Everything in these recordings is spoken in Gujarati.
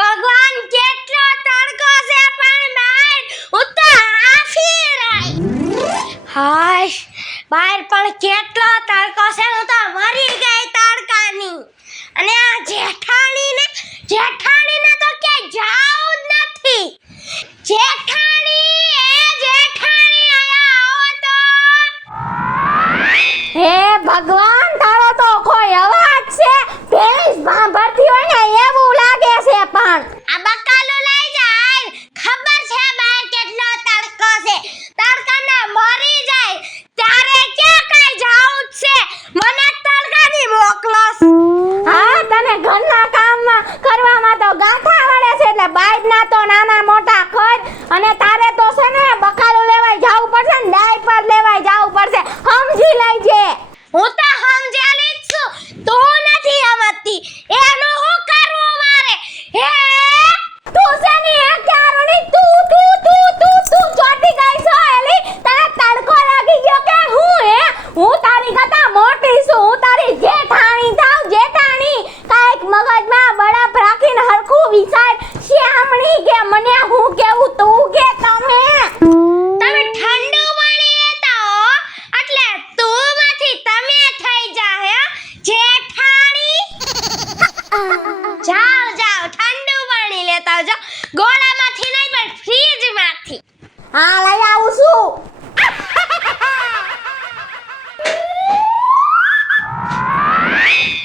ભગવાન કેટલો તડકો છે પણ બહાર હું તો આફી રહી. હાશ, બહાર પણ કેટલો તડકો છે, હું તો મરી ગઈ તડકાની. અને આ જેઠાણીને તો કે જાવું જ નથી. જેઠાણી આયા આવો તો. હે ભગવાન, તારો તો કોઈ અવાજ છે? ભેંસ ભાંભરતી હોય ને એવું લાગે છે. પણ આ બકાલું લઈ જાય, ખબર છે બહાર કેટલો તડકો છે, તડકાના મરી જાય. ત્યારે ક્યાં કઈ જાવું જ છે? મને તડકાની મોકલોસ. હા, તને ઘરના કામમાં કરવામાં તો ગાંઠા વળે છે, એટલે બાઈડના તો નાના મોટા ખર્ચ. અને તારે તો છે ને બકાલું લેવાય જાવું પડશે ને ડાયપર લેવાય જાવું પડશે. સમજી લેજે. હું તો સમજેલી જ છું, તું નથી સમજતી. એનું હું કરવું મારે? હે તું છે ને ક્યારની તું ચોટી ગઈ છો એલી. તને તડકો લાગી ગયો કે હું? હું તારી કરતા મોટી છું, હું તારી જેઠાણી થાવ. જેઠાણી કાઈક મગજમાં બળફ રાખીને હરખું વિચાર. શ્યામણી કે મને હું કેવું, તું કે તમે ઠંડુ પાણી લેતા હો એટલે તું માંથી તમે થઈ જા. હે જેઠાણી, જાવ ઠંડુ પાણી લેતા આવજો. ગોળામાંથી નહીં પણ ફ્રીજમાંથી. હા, લઈ આવું છું.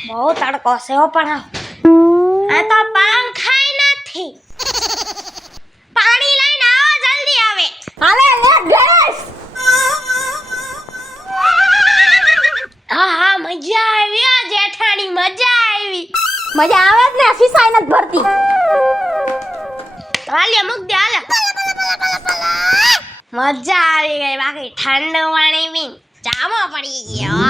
બહુ તડકો છે હો. પણ આ તો પંખાઈ નથી. પાણી લઈને આવો, જલ્દી આવે. હાલે લે ગેસ. હા, મજા આવી જેઠાણી, મજા આવી. મજા આવે જ ને, ફિસાઈ નથી ભરતી. હાલે મુક દે, હાલે. મજા આવી ગઈ. બાકી ઠંડુ પાણી પી જામો પડી ગયો.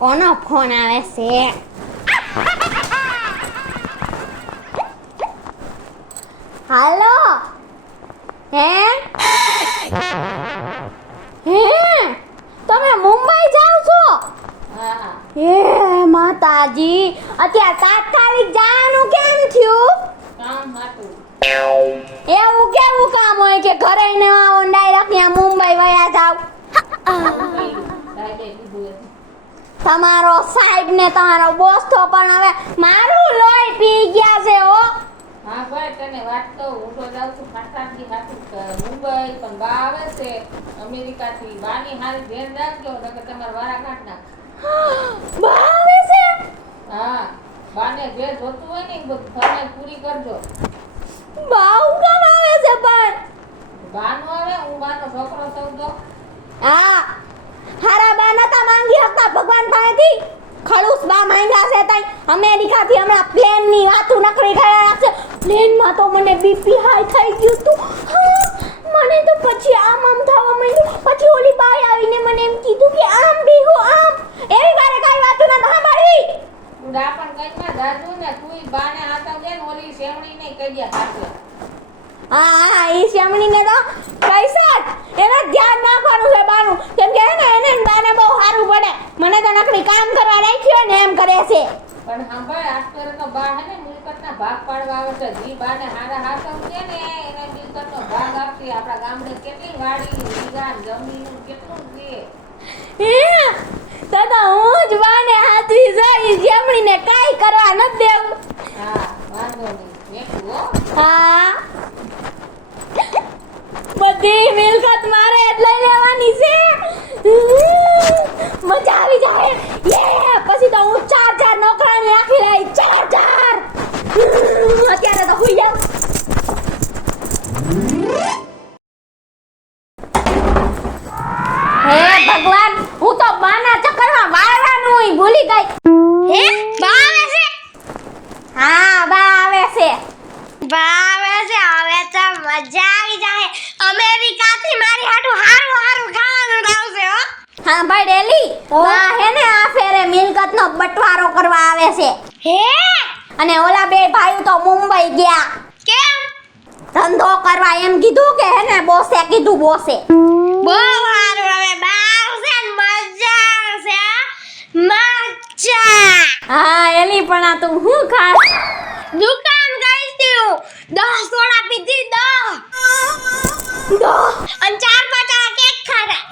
કોનો ફોન આવે છે? હાલો, હે તમે મુંબઈ જાવ છો? હા. હે માતાજી, અત્યારે તાત્કાલિક જવાનું કેમ થયું? કામ હતું. એવું કેવું કામ હોય કે ઘરે ન આવો ડાયરેક્ટ ત્યાં મુંબઈ વયા જાવ? તમારો સાહેબ ને તમારો બોસ તો પણ હવે મારું લોહી પી ગયા છે હો. હા ભાઈ, તને વાત કહું, હું તો જાઉં છું ફાટાથી મુંબઈ, પણ બા આવે છે અમેરિકાથી. બાની હારી ધ્યાન રાખજો, નકર તમારા વારા કાઢ નાખ. બા આવે છે? હા, બાને જે જોતું હોય ને એ બધું ફરમાઈશ પૂરી કરજો. બા હું કામ આવે છે પણ? બાનો આવે, હું બાનો છોકરો છું તો. હા, હારા બા નતા માંગી હતા ભગવાન પાસેથી. ખડૂસ બા માંગ્યા છે તઈ અમેરિકાથી. હમણાં પ્લેન ની વાતું નકરી ગયા છે. પ્લેન માં તો મને બીપી હાઈ થઈ ગયું તું. મને તો પછી આમ થવા માંડ્યું. પછી ઓલી બાઈ આવીને મને એમ કીધું કે આમ બીહો આમ. એવી વારે કાઈ વાતું ન સાંભળી. ઉડા પણ કઈમાં જાજુ ને, તુંય બાને હાથા દે ને ઓલી શેવણી ને કહી દે ખાશે. હા, ઈ શેમણીને તો પૈસા એને ધ્યાન નાખવાનું છે બાનું. કેમ કે એને બાને બહુ સારું પડે. મને તો નકરી કામ કરવા રાખ્યો ને એમ કરે છે. પણ સાંભળ, આજ કરે તો બા હે ને મિલકતના ભાગ પાડવા આવે છે. જી બાને હારા હાથમ છે ને એને મિલકતનો ભાગ આપતી. આપણા ગામડે કેટલી વાડી વીઘા જમીન કેટલું છે. તો હું જ બાને હાથવી જઈ શેમણીને કાઈ કરવા ન દેવું. હા, વાંધો નહીં. મેકું હો. હા, બધી મિલકત મારે જ લઈ લેવાની છે. મજા આવી જાય. યે, પછી તો હું 4 નોકરાણી રાખી લઈ. 4 અત્યારે તો હુઈ જાવ. હે ભગવાન, હું તો બાના ચક્કરમાં વાળવાનું ભૂલી ગઈ. હે બા આવે છે? હા, બા આવે છે. ભાવે છે. હવે તો મજા આવી જાય. અમેરિકાથી મારી હાટું હારું ખાવાનું લાવશે હો. હા ભાઈ ડેલી બા હે ને આ ફેરે મિલકતનો બટવારો કરવા આવે છે હે અને ઓલા બે ભાઈઓ તો મુંબઈ ગયા કેમ ધંધો કરવા એમ કીધું કે હે ને બોસે કીધું બોસે બહુ સારું હવે બાર છે ને મજા હા એલી પણ આ તું હું ખાસ દુકાન ગઈ તી 10 સોડા પીધી 10 અને 4-5 કેક ખાધા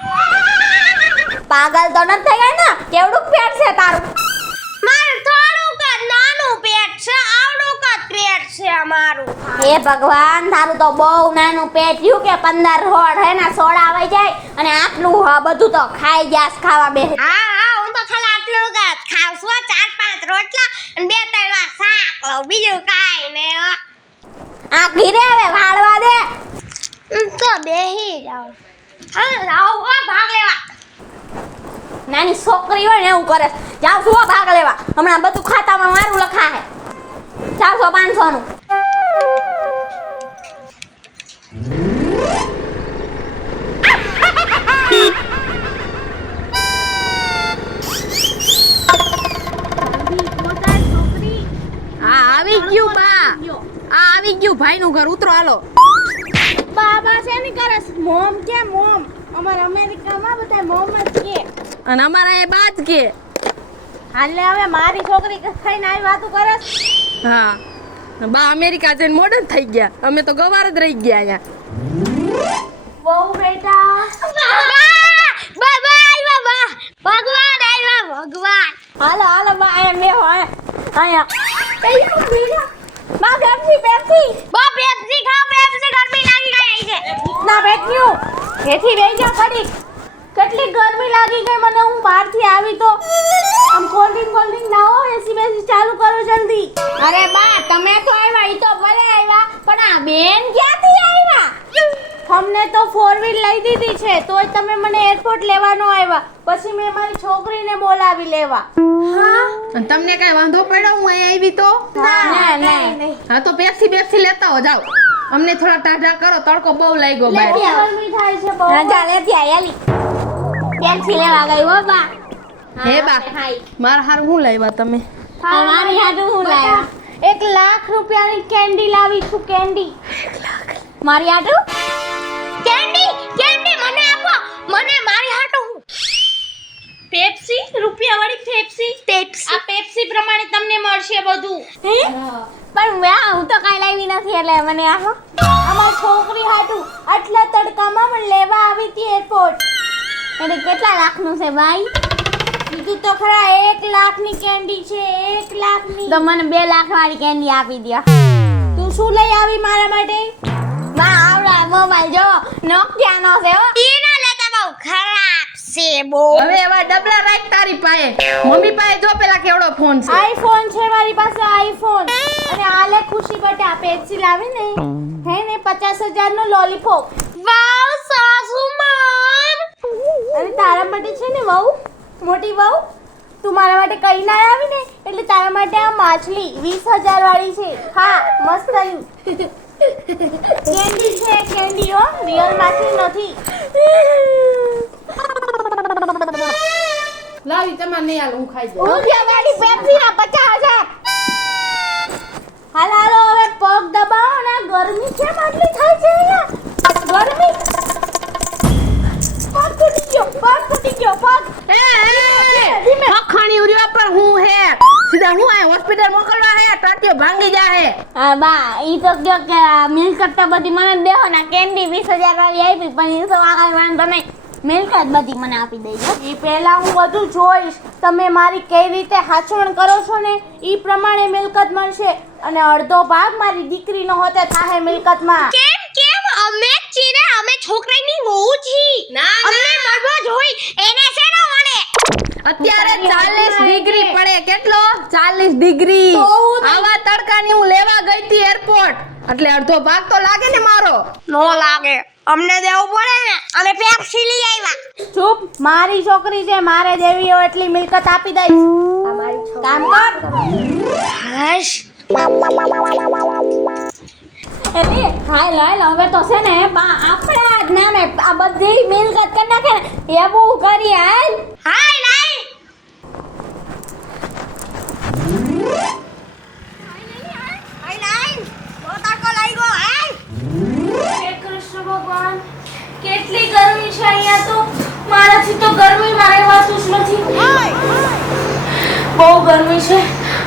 પાગલ તો ન થઈ ગઈ ને કેવડું પેટ છે તારું મારું થોડું જ નાનું પેટ છે આવડું જ પેટ છે અમારું હે ભગવાન તારું તો બહુ નાનું પેટ રહ્યું કે 15 હોડ હે ને સોડા આવી જાય અને આટલું બધું તો ખાઈ જાસ ખાવા બે હા હું તો ખાલી આટલું જ ખાવ છું 4-5 રોટલા અને 2-3 વાર શાક લઉં બીજું કાઈ ને આ ઘીરે હવે વાળવા દે તો બેહી જાવ હા લાવ ભાગ લેવા નાની છોકરી હોય ને એવું કરે જાવ શું ભાગ લેવા હમણાં બધું ખાતામાં મારું લખા હે 400-500 નું આવી ગયું બા આ આવી ગયું ભાઈનું ઘર ઉતરો હાલો બાબા છે ને કરે મોમ કે મોમ અમાર અમેરિકામાં બધા મોમ જ કે અને અમારા એ બાદ કે હાલે હવે મારી છોકરી થઈને આવી વાતો કરે હા બા અમેરિકા જઈને મોડર્ન થઈ ગયા અમે તો ગવાર જ રહી ગયા અહીંયા બહુ બેટા બાબા આવ્યા બા ભગવાન આવ્યા ભગવાન હાલો હાલો બા એમ બે હોય આયા એ બીજા બા પેપ્સી બા પેપ્સી ખાઓ પેપ્સી ગરમી લાગી ગઈ છે ના બેઠ્યું એથી બેહી જા પડી કેટલી ગરમી લાગી ગઈ મને હું બહારથી આવી તો આમ કોલ્ડ લાવો એસી બેસી ચાલુ કરો જલ્દી અરે બા તમે તો આવ્યા ઈ તો ભલે આવ્યા પણ આ બેન ક્યાંથી આવ્યા અમને તો 4 વ્હીલ લઈ દીધી છે તોય તમે મને એરપોર્ટ લેવાનો આવ્યા પછી મેં મારી છોકરીને બોલાવી લેવા હા અને તમને કઈ વાંધો પડ્યો હું અહીં આવી તો નહીં હા તો પેપ્સી લેતા હો જાઓ અમને થોડા ટાઢા કરો તડકો બહુ લાગ્યો બહાર ગરમી થાય છે બહુ રાજા લેતી આયલી પેપ્સી લેવા ગઈ હો બા હે બા મારા હારું હું લાવ્યા તમે મારી હાથું હું લાવ્યા 1 લાખ રૂપિયાની કેન્ડી લાવી છું કેન્ડી 1 લાખ મારી હાથું કેન્ડી મને આપો મને મારી હાથું પેપ્સી રૂપિયાવાળી પેપ્સી આ પેપ્સી પ્રમાણે તમને મળશે બધું પણ હું તો કાઈ લાવી નથી એટલે મને આપો અમાર છોકરી હાથું આટલા તડકામાં મને લેવા આવી હતી એરપોર્ટ એટલે કેટલા લાખનું છે ભાઈ કીધું તો ખરા 1 લાખની કેન્ડી છે 1 લાખની તો મને 2 લાખ વાળી કેન્ડી આપી દો તું શું લઈ આવી મારા માટે માં આવડા મોબાઈલ જો નોકિયાનો છે હો ઈનો લેતા બહુ ખરાબ છે બહુ હવે એવા ડબલા રાખ તારી પાસે મમ્મી પાસે જો પેલા કેવડો ફોન છે આઈફોન છે મારી પાસે આઈફોન અને આલે ખુશી બટા પેપ્સી લાવી ને હે ને 50,000 નો લોલીપોપ વાવ સાસુમાન અને તારા માટે છે ને વહુ મોટી વહુ તું મારા માટે કઈ ના આવી ને એટલે તારા માટે આ માછલી 20,000 વાળી છે હા મસ્ત કેન્ડી છે કેન્ડી હો રિયલ માછલી નથી લાવી તમાર નહીં હાલ હું ખાઈ જાઉં રૂપિયાવાળી પેપ્સી ના 50,000 હાલો હવે પગ દબાવો ને ગરમી કેમ આટલી થાય છે અહીંયા ગરમી પગ તૂટી ગયો પગ મખાણી ઉર્યો પર હું હે સીધા હું આ હોસ્પિટલ મોકલવા હે ટાટિયો ભાંગી જાહે હા બા ઈ તો કયો કે મિલકત તો બધી મને દેહો ના કેન્ડી 20,000 વાળી આપી પણ ઈ તો આ વાંધો નહીં મિલકત બધી મને આપી દેજો ઈ પહેલા હું બધું જોઈશ તમે મારી કઈ રીતે હાચવણ કરો છો ને ઈ પ્રમાણે મિલકત મળશે અને અડધો ભાગ મારી દીકરીનો હોતે થાહે મિલકતમાં કેમ અમે ચીરે અમે છોકરાની વહુ છી ના અમને મળવો જોઈ એને છે ને મને અત્યારે 40 ડિગ્રી પડે કેટલો 40 ડિગ્રી આવા તડકાની હું લેવા ગઈ હતી એરપોર્ટ એટલે અડધો ભાગ તો લાગે ને મારો નો લાગે અમને દેવું પડે ને અમે પેપ્સી લઈ આવ્યા ચૂપ મારી છોકરી છે મારે દેવી હોય એટલી મિલકત આપી દઈશ કામ કર હશ એલી હાલ હવે તો છે ને આપણા જ નામે આ બધી મિલકત કરી નાખે ને એવું કરી હાલ હે કૃષ્ણ ભગવાન, કેટલી ગરમી છે અહીંયા તો. મારાથી તો ગરમીમાં રહેવાતું જ નથી. બહુ ગરમી છે.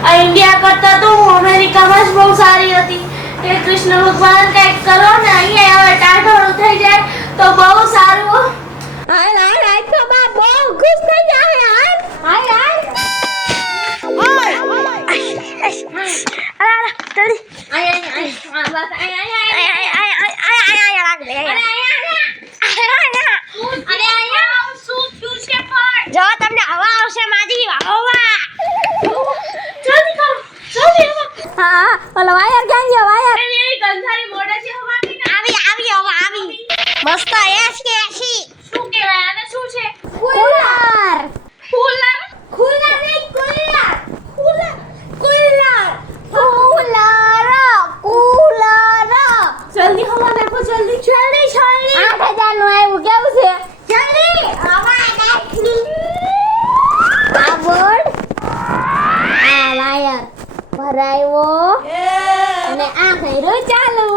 આ ઇન્ડિયા કરતા તો હું અમેરિકામાં જ બહુ સારી હતી. હે કૃષ્ણ ભગવાન, કંઈક કરો ને અહીંયા હવે ટાઢોળું થઈ જાય તો બહુ સારું. હાલ તો બા બહુ ખુશ થઈ જાય હાલ જો તમને હવા આવશે માજી હવા હા ઓલો વાયર ક્યાં ગયો વાયર આવી મસ્ત એસી શું કહેવાય આને? શું છે? Cooler cooler? કુલર નહીં કુલર જલ્દી હવા નાખો, જલ્દી. 8,000 નું આવ્યું કેવું છે જલ્દી હવા નાખી આ બોર્ડ આ વાયર ભરાયો અને આ કર્યું ચાલુ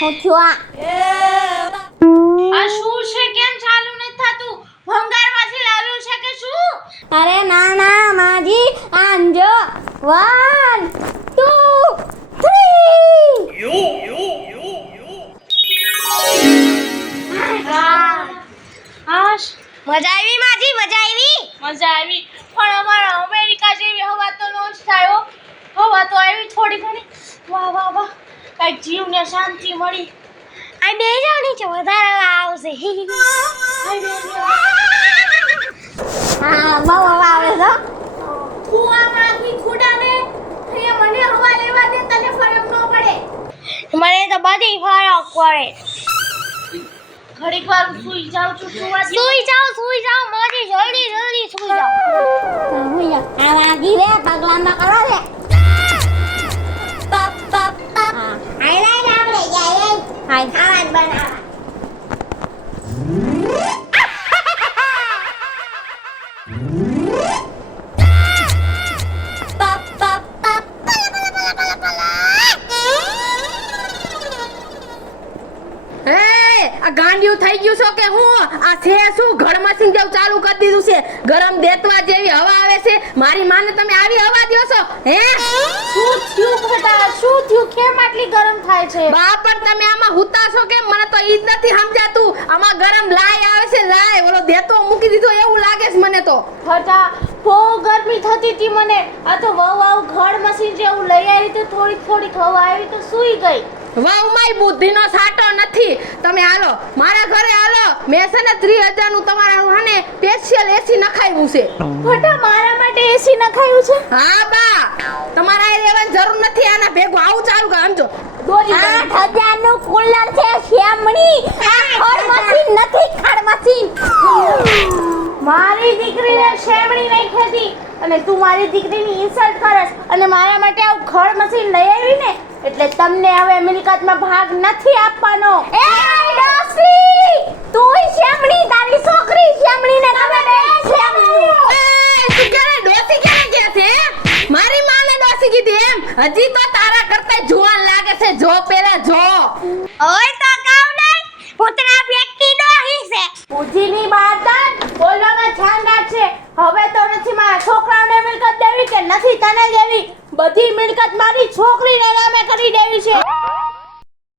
હું છું આ આ શું છે? કેમ ચાલુ નથી થતું? ભંગારમાંથી લાવ્યું છે કે શું? અરે ના માજી આંજો 1 2 3 હાશ, મજા આવી માજી મજા આવી મજા આવી. પણ અમારા અમેરિકા જેવી હવા તો નો જ થાય હો. હવા તો આવી થોડી ઘણી. વાહ વાહ વાહ, કઈક જીવને શાંતિ મળી. આ બે જાવ નીચે વધારે આવશે હા બહુ હવા આવે છે કુવામાંથી ખુડાને અહીંયા મને હવા લેવા દે, તને ફરક ન પડે. મને તો બધી ફરક પડે ઘડીક વાર સુઈ જાઉં છું. સુઈ જાઓ માજી જલ્દી સુઈ જાઓ આ વાગી રે પગલામાં કરો રે તપ હાય આપણે જાય હાય ખાવાનું બનાવવા આ ગાંડિયું થઈ ગયું છો કે હું આ છે શું ઘર મશીન જેવું ચાલુ કરી દીધું છે ગરમ દેતવા જેવી હવા આવે છે મારી માને તમે આવી હવા દ્યો છો હે શું થયું બેટા? શું થયું? કેમ આટલી ગરમ થાય છે? બા પણ તમે આમાં હુતા છો કે મને તો ઈ જ નથી સમજાતું આમાં ગરમ લાય આવે છે લાય ઓલો દેતો મૂકી દીધો એવું લાગે છે મને તો ફટા બહુ ગરમી થતી હતી મને. આ તો વહુ ઘર મશીન જેવું લઈ આવી તો થોડીક હવા આવી તો સૂઈ ગઈ. વાવ માય બુદ્ધિનો સાટો નથી તમે હાલો મારા ઘરે હાલો મેં છે ને 3000 નું તમારા હને સ્પેશિયલ એસી નખાવ્યું છે ફટા મારા માટે એસી નખાયું છે? હા બા તમારા એ લેવાની જરૂર નથી આના ભેગું આવું ચાલુ કર સમજો 8,000 નું કુલર છે શ્યામણી આ ખડ મશીન નથી ખડ મશીન મારી દીકરીને શેમણી નહીં ખેતી અને તું મારી દીકરીની ઇન્સલ્ટ કરસ અને મારા માટે આવું ખડ મશીન લઈ આવી ને એટલે તમને હવે મિલકતમાં ભાગ નથી આપવાનો. એ ડોસી તું શ્યામણી તારી છોકરી શ્યામણીને ગમે દે શ્યામણી તું ક્યારે ડોસી ક્યારે ગયા છે મારી માને ડોસી કીધી એમ હજી તો તારા કરતા જુવાન લાગે છે જો પેલા જો ઓય તો કાવ નહીં પુતરા વ્યક્તિ ડોહી છે પૂજીની બાતન બોલવામાં ધ્યાન રાખજે. હવે તો નથી મારા છોકરાઓને મિલકત દેવી કે નથી તને દેવી. બધી મિલકત મારી છોકરીને નામે કરી દેવી છે.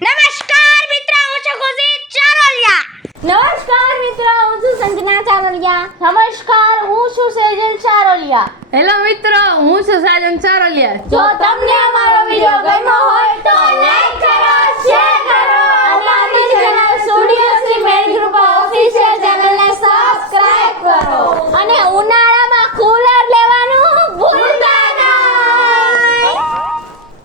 નમસ્કાર મિત્ર હું છું ખુશી ચારોલિયા નમસ્કાર મિત્રો, હું છું સંજના ચારોલિયા નમસ્કાર, હું છું સેજલ ચારોલિયા. હેલો મિત્રો હું છું સાજન ચારોલિયા જો તમને અમારો વિડિયો ગમ્યો